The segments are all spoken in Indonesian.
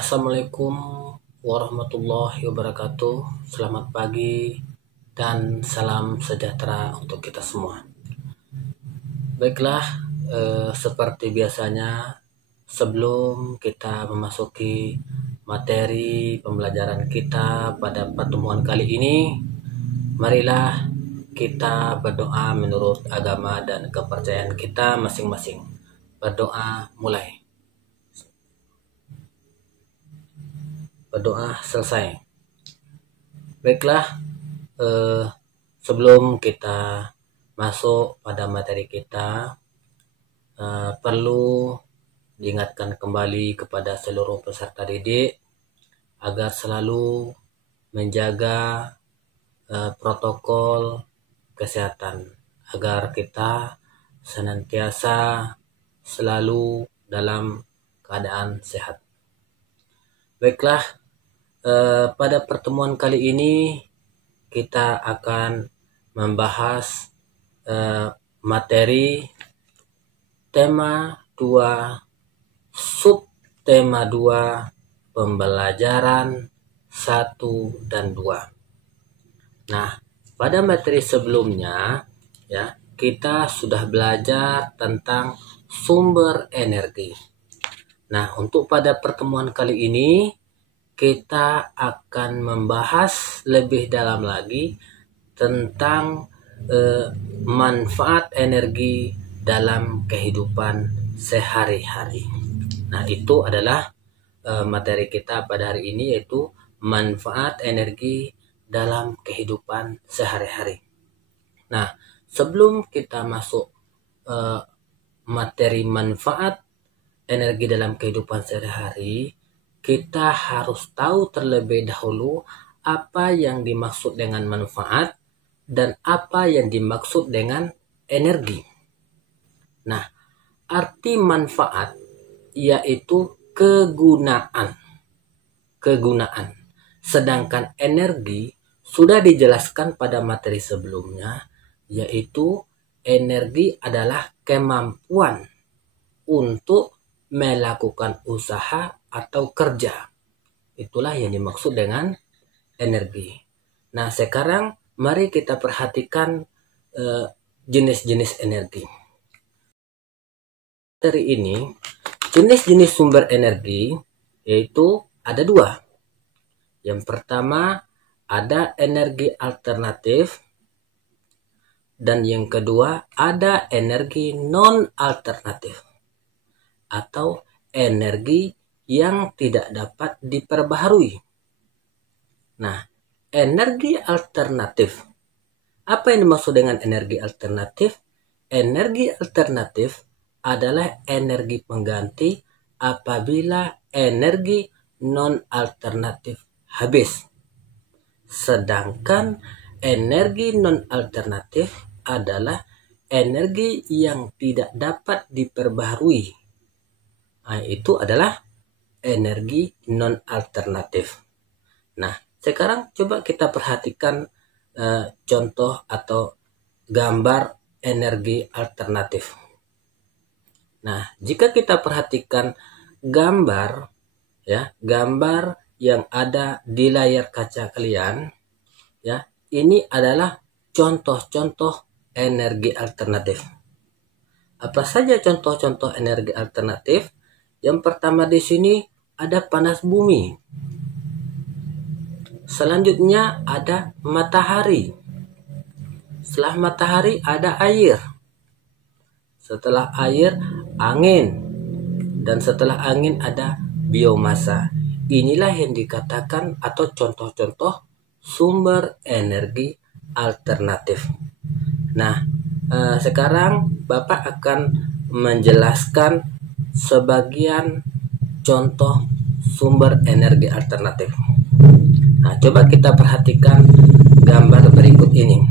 Assalamualaikum warahmatullahi wabarakatuh. Selamat pagi dan salam sejahtera untuk kita semua. Baiklah, seperti biasanya sebelum kita memasuki materi pembelajaran kita pada pertemuan kali ini, marilah kita berdoa menurut agama dan kepercayaan kita masing-masing. Berdoa mulai. Berdoa selesai. Baiklah, sebelum kita masuk pada materi kita, perlu diingatkan kembali kepada seluruh peserta didik agar selalu menjaga protokol kesehatan agar kita senantiasa selalu dalam keadaan sehat. Baiklah, pada pertemuan kali ini kita akan membahas materi tema 2, subtema 2, pembelajaran 1 dan 2. Nah, pada materi sebelumnya ya, kita sudah belajar tentang sumber energi. Nah, untuk pada pertemuan kali ini kita akan membahas lebih dalam lagi tentang manfaat energi dalam kehidupan sehari-hari. Nah, itu adalah materi kita pada hari ini, yaitu manfaat energi dalam kehidupan sehari-hari. Nah, sebelum kita masuk materi manfaat energi dalam kehidupan sehari-hari, kita harus tahu terlebih dahulu apa yang dimaksud dengan manfaat dan apa yang dimaksud dengan energi. Nah, arti manfaat yaitu kegunaan. Sedangkan energi sudah dijelaskan pada materi sebelumnya, yaitu energi adalah kemampuan untuk melakukan usaha atau kerja. Itulah yang dimaksud dengan energi. Nah, sekarang mari kita perhatikan jenis-jenis energi. Dari ini, jenis-jenis sumber energi yaitu ada 2. Yang pertama ada energi alternatif, dan yang kedua ada energi non-alternatif atau energi yang tidak dapat diperbaharui. Nah, energi alternatif. Apa yang dimaksud dengan energi alternatif? Energi alternatif adalah energi pengganti apabila energi non-alternatif habis. Sedangkan energi non-alternatif adalah energi yang tidak dapat diperbaharui. Nah, itu adalah energi non-alternatif. Nah, sekarang coba kita perhatikan contoh atau gambar energi alternatif. Nah, jika kita perhatikan gambar yang ada di layar kaca kalian, ya, ini adalah contoh-contoh energi alternatif. Apa saja contoh-contoh energi alternatif? Yang pertama di sini ada panas bumi. Selanjutnya ada matahari. Setelah matahari ada air. Setelah air angin. Dan setelah angin ada biomasa. Inilah yang dikatakan atau contoh-contoh sumber energi alternatif. Nah, sekarang Bapak akan menjelaskan sebagian contoh sumber energi alternatif. Nah, coba kita perhatikan gambar berikut ini.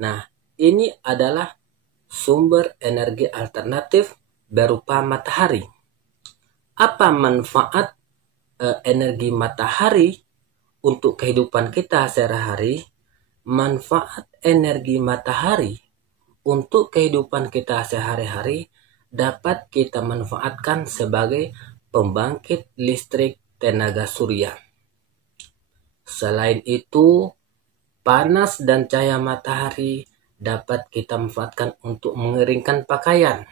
Nah, ini adalah sumber energi alternatif berupa matahari. Apa manfaat energi matahari untuk kehidupan kita sehari-hari? Manfaat energi matahari untuk kehidupan kita sehari-hari dapat kita manfaatkan sebagai pembangkit listrik tenaga surya. Selain itu, panas dan cahaya matahari dapat kita manfaatkan untuk mengeringkan pakaian.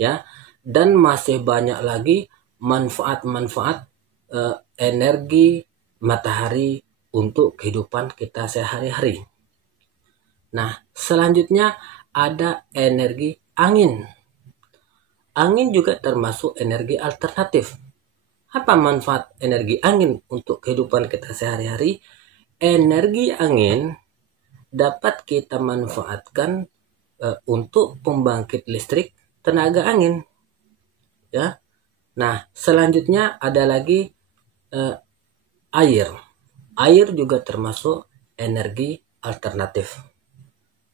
Ya, dan masih banyak lagi manfaat-manfaat energi matahari untuk kehidupan kita sehari-hari. Nah, selanjutnya ada energi angin. Angin juga termasuk energi alternatif. Apa manfaat energi angin untuk kehidupan kita sehari-hari? Energi angin dapat kita manfaatkan untuk pembangkit listrik tenaga angin. Ya. Nah, selanjutnya ada lagi air. Air juga termasuk energi alternatif.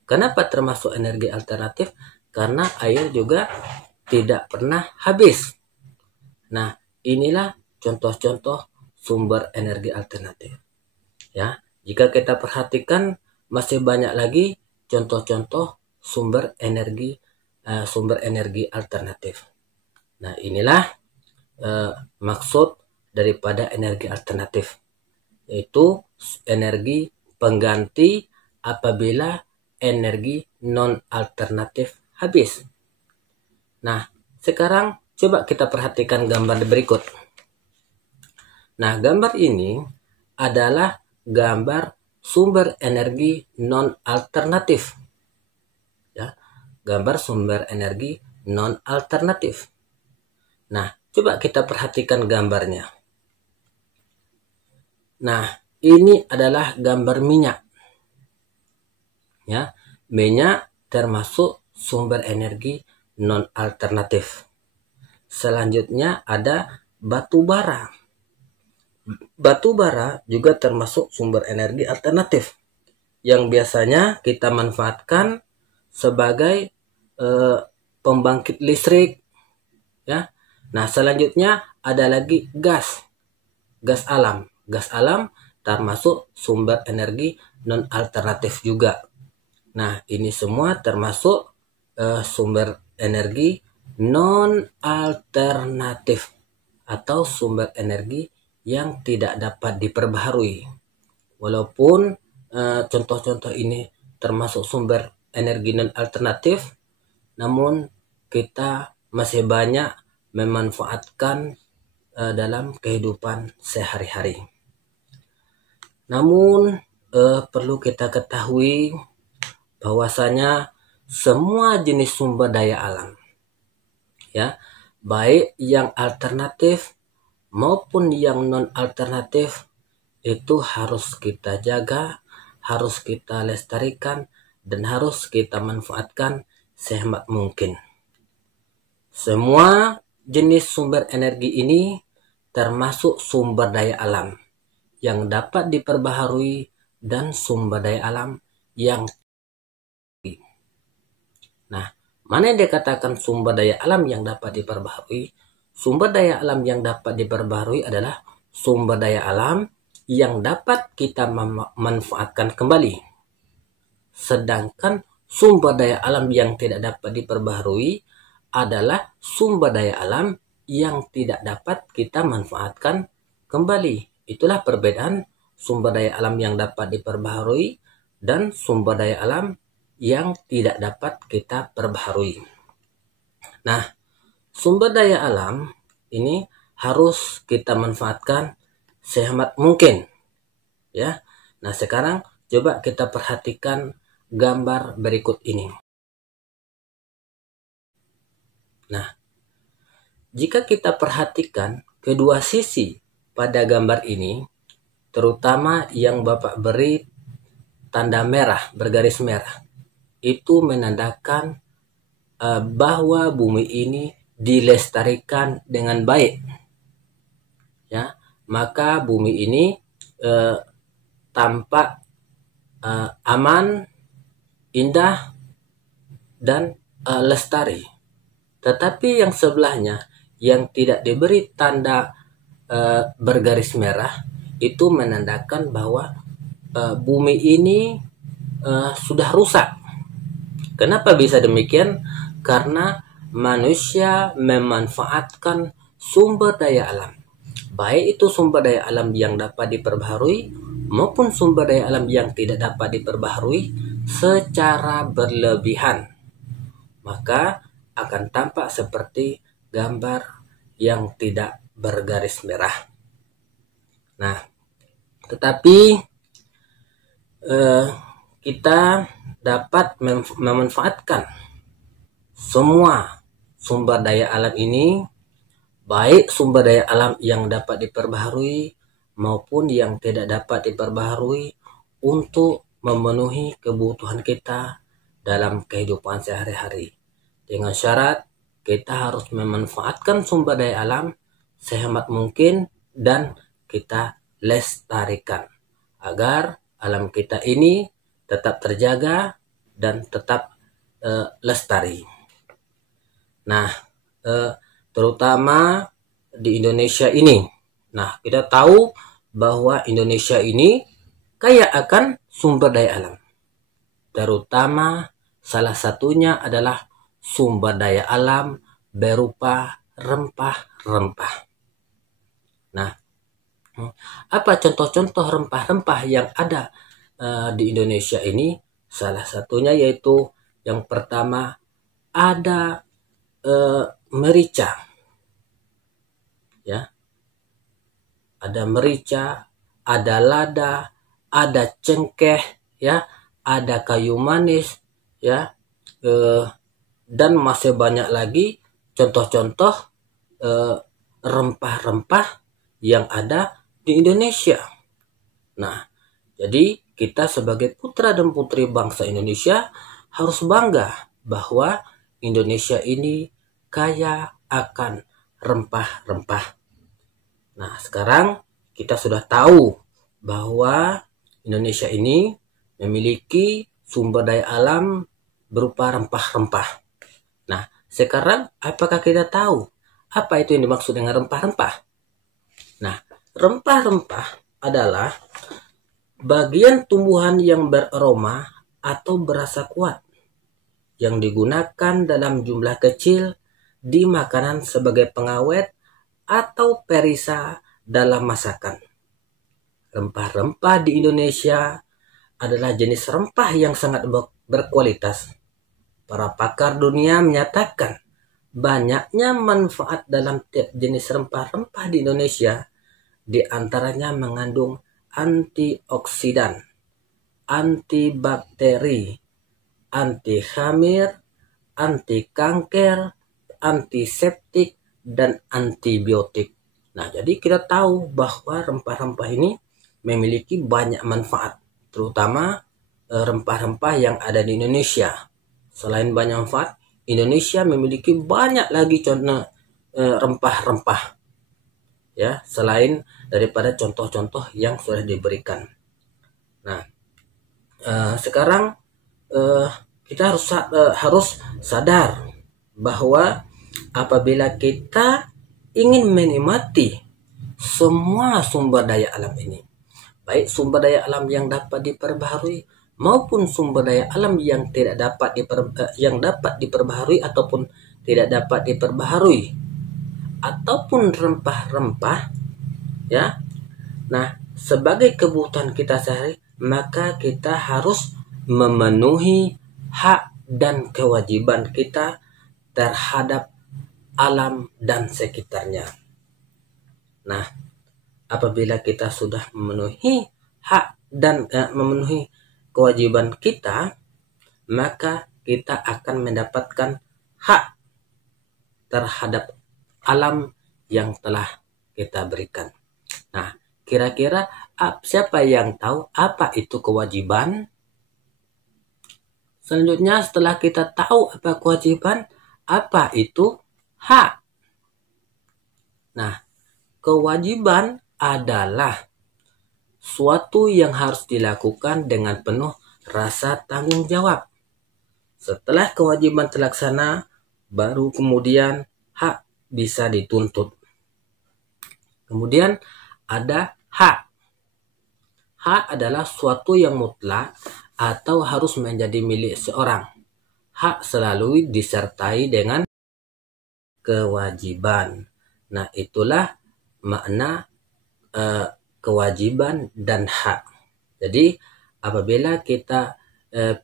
Kenapa termasuk energi alternatif? Karena air juga tidak pernah habis. Nah, inilah contoh-contoh sumber energi alternatif. Ya, jika kita perhatikan masih banyak lagi contoh-contoh sumber energi alternatif. Nah, inilah maksud daripada energi alternatif, yaitu energi pengganti apabila energi non alternatif habis. Nah, sekarang coba kita perhatikan gambar berikut. Nah, gambar ini adalah gambar sumber energi non alternatif. Ya, gambar sumber energi non alternatif. Nah, coba kita perhatikan gambarnya. Nah, ini adalah gambar minyak. Ya, minyak termasuk sumber energi non alternatif. Selanjutnya ada batu bara. Batu bara juga termasuk sumber energi alternatif yang biasanya kita manfaatkan sebagai pembangkit listrik. Ya. Nah, selanjutnya ada lagi gas alam. Gas alam termasuk sumber energi non alternatif juga. Nah, ini semua termasuk sumber energi non alternatif atau sumber energi yang tidak dapat diperbaharui. Walaupun contoh-contoh ini termasuk sumber energi non alternatif, namun kita masih banyak memanfaatkan dalam kehidupan sehari-hari. Namun perlu kita ketahui bahwasanya semua jenis sumber daya alam, ya, baik yang alternatif maupun yang non alternatif, itu harus kita jaga, harus kita lestarikan, dan harus kita manfaatkan sehemat mungkin. Semua jenis sumber energi ini termasuk sumber daya alam yang dapat diperbaharui dan sumber daya alam yang mana yang dikatakan sumber daya alam yang dapat diperbaharui? Sumber daya alam yang dapat diperbaharui adalah sumber daya alam yang dapat kita manfaatkan kembali. Sedangkan sumber daya alam yang tidak dapat diperbaharui adalah sumber daya alam yang tidak dapat kita manfaatkan kembali. Itulah perbedaan sumber daya alam yang dapat diperbaharui dan sumber daya alam yang tidak dapat kita perbaharui. Nah, sumber daya alam ini harus kita manfaatkan sehemat mungkin. Ya. Nah, sekarang coba kita perhatikan gambar berikut ini. Nah, jika kita perhatikan kedua sisi pada gambar ini, terutama yang Bapak beri tanda merah, bergaris merah, itu menandakan bahwa bumi ini dilestarikan dengan baik. Ya, maka bumi ini tampak aman, indah, dan lestari. Tetapi yang sebelahnya yang tidak diberi tanda bergaris merah itu menandakan bahwa bumi ini sudah rusak. Kenapa bisa demikian? Karena manusia memanfaatkan sumber daya alam. Baik itu sumber daya alam yang dapat diperbaharui maupun sumber daya alam yang tidak dapat diperbaharui secara berlebihan. Maka akan tampak seperti gambar yang tidak bergaris merah. Nah, tetapi kita dapat memanfaatkan semua sumber daya alam ini, baik sumber daya alam yang dapat diperbaharui maupun yang tidak dapat diperbaharui, untuk memenuhi kebutuhan kita dalam kehidupan sehari-hari. Dengan syarat kita harus memanfaatkan sumber daya alam sehemat mungkin dan kita lestarikan agar alam kita ini tetap terjaga dan tetap lestari. Nah, terutama di Indonesia ini. Nah, kita tahu bahwa Indonesia ini kaya akan sumber daya alam. Terutama salah satunya adalah sumber daya alam berupa rempah-rempah. Nah, apa contoh-contoh rempah-rempah yang ada di Indonesia ini? Salah satunya yaitu yang pertama ada merica, ya, ada merica, ada lada, ada cengkeh, ya, ada kayu manis, ya, dan masih banyak lagi contoh-contoh rempah-rempah yang ada di Indonesia. Nah, jadi kita sebagai putra dan putri bangsa Indonesia harus bangga bahwa Indonesia ini kaya akan rempah-rempah. Nah, sekarang kita sudah tahu bahwa Indonesia ini memiliki sumber daya alam berupa rempah-rempah. Nah, sekarang apakah kita tahu apa itu yang dimaksud dengan rempah-rempah? Nah, rempah-rempah adalah bagian tumbuhan yang beraroma atau berasa kuat yang digunakan dalam jumlah kecil di makanan sebagai pengawet atau perisa dalam masakan. Rempah-rempah di Indonesia adalah jenis rempah yang sangat berkualitas. Para pakar dunia menyatakan banyaknya manfaat dalam tiap jenis rempah-rempah di Indonesia, di antaranya mengandung antioksidan, antibakteri, anti hamir, anti kanker, antiseptik, dan antibiotik. Nah, jadi kita tahu bahwa rempah-rempah ini memiliki banyak manfaat, terutama rempah-rempah yang ada di Indonesia. Selain banyak manfaat, Indonesia memiliki banyak lagi contoh rempah-rempah, ya, selain daripada contoh-contoh yang sudah diberikan. Nah, sekarang kita harus sadar bahwa apabila kita ingin menikmati semua sumber daya alam ini, baik sumber daya alam yang dapat diperbaharui maupun sumber daya alam yang dapat diperbaharui ataupun tidak dapat diperbaharui, ataupun rempah-rempah, ya. Nah, sebagai kebutuhan kita sehari, maka kita harus memenuhi hak dan kewajiban kita terhadap alam dan sekitarnya. Nah, apabila kita sudah memenuhi hak dan memenuhi kewajiban kita, maka kita akan mendapatkan hak terhadap alam yang telah kita berikan. Nah, kira-kira siapa yang tahu apa itu kewajiban? Selanjutnya, setelah kita tahu apa kewajiban, apa itu hak? Nah, kewajiban adalah suatu yang harus dilakukan dengan penuh rasa tanggung jawab. Setelah kewajiban terlaksana, baru kemudian hak bisa dituntut. Kemudian ada hak. Hak adalah suatu yang mutlak atau harus menjadi milik seorang. Hak selalu disertai dengan kewajiban. Nah, itulah makna kewajiban dan hak. Jadi apabila kita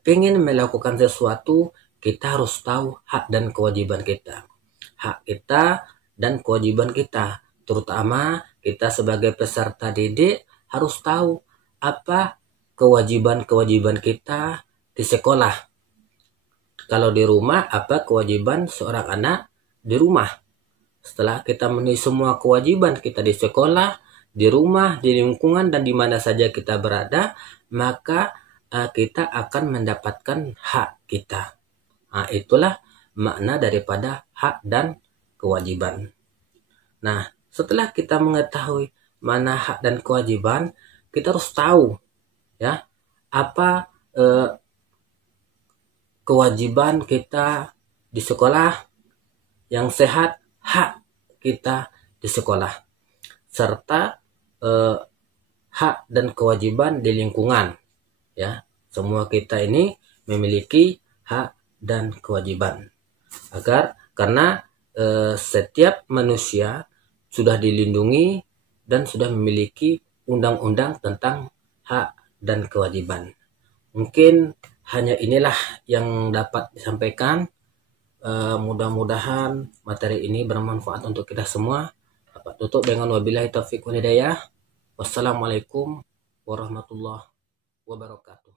pengen melakukan sesuatu, kita harus tahu hak dan kewajiban kita. Hak kita dan kewajiban kita, terutama kita sebagai peserta didik harus tahu apa kewajiban-kewajiban kita di sekolah. Kalau di rumah, apa kewajiban seorang anak di rumah. Setelah kita memenuhi semua kewajiban kita di sekolah, di rumah, di lingkungan, dan di mana saja kita berada, maka kita akan mendapatkan hak kita. Nah, itulah makna daripada hak dan kewajiban. Nah, setelah kita mengetahui mana hak dan kewajiban, kita harus tahu ya apa kewajiban kita di sekolah yang sehat, hak kita di sekolah, serta hak dan kewajiban di lingkungan. Ya, semua kita ini memiliki hak dan kewajiban. Karena setiap manusia sudah dilindungi dan sudah memiliki undang-undang tentang hak dan kewajiban. Mungkin hanya inilah yang dapat disampaikan. Mudah-mudahan materi ini bermanfaat untuk kita semua. Dapat tutup dengan wabillahi taufiq wal hidayah. Wassalamualaikum warahmatullahi wabarakatuh.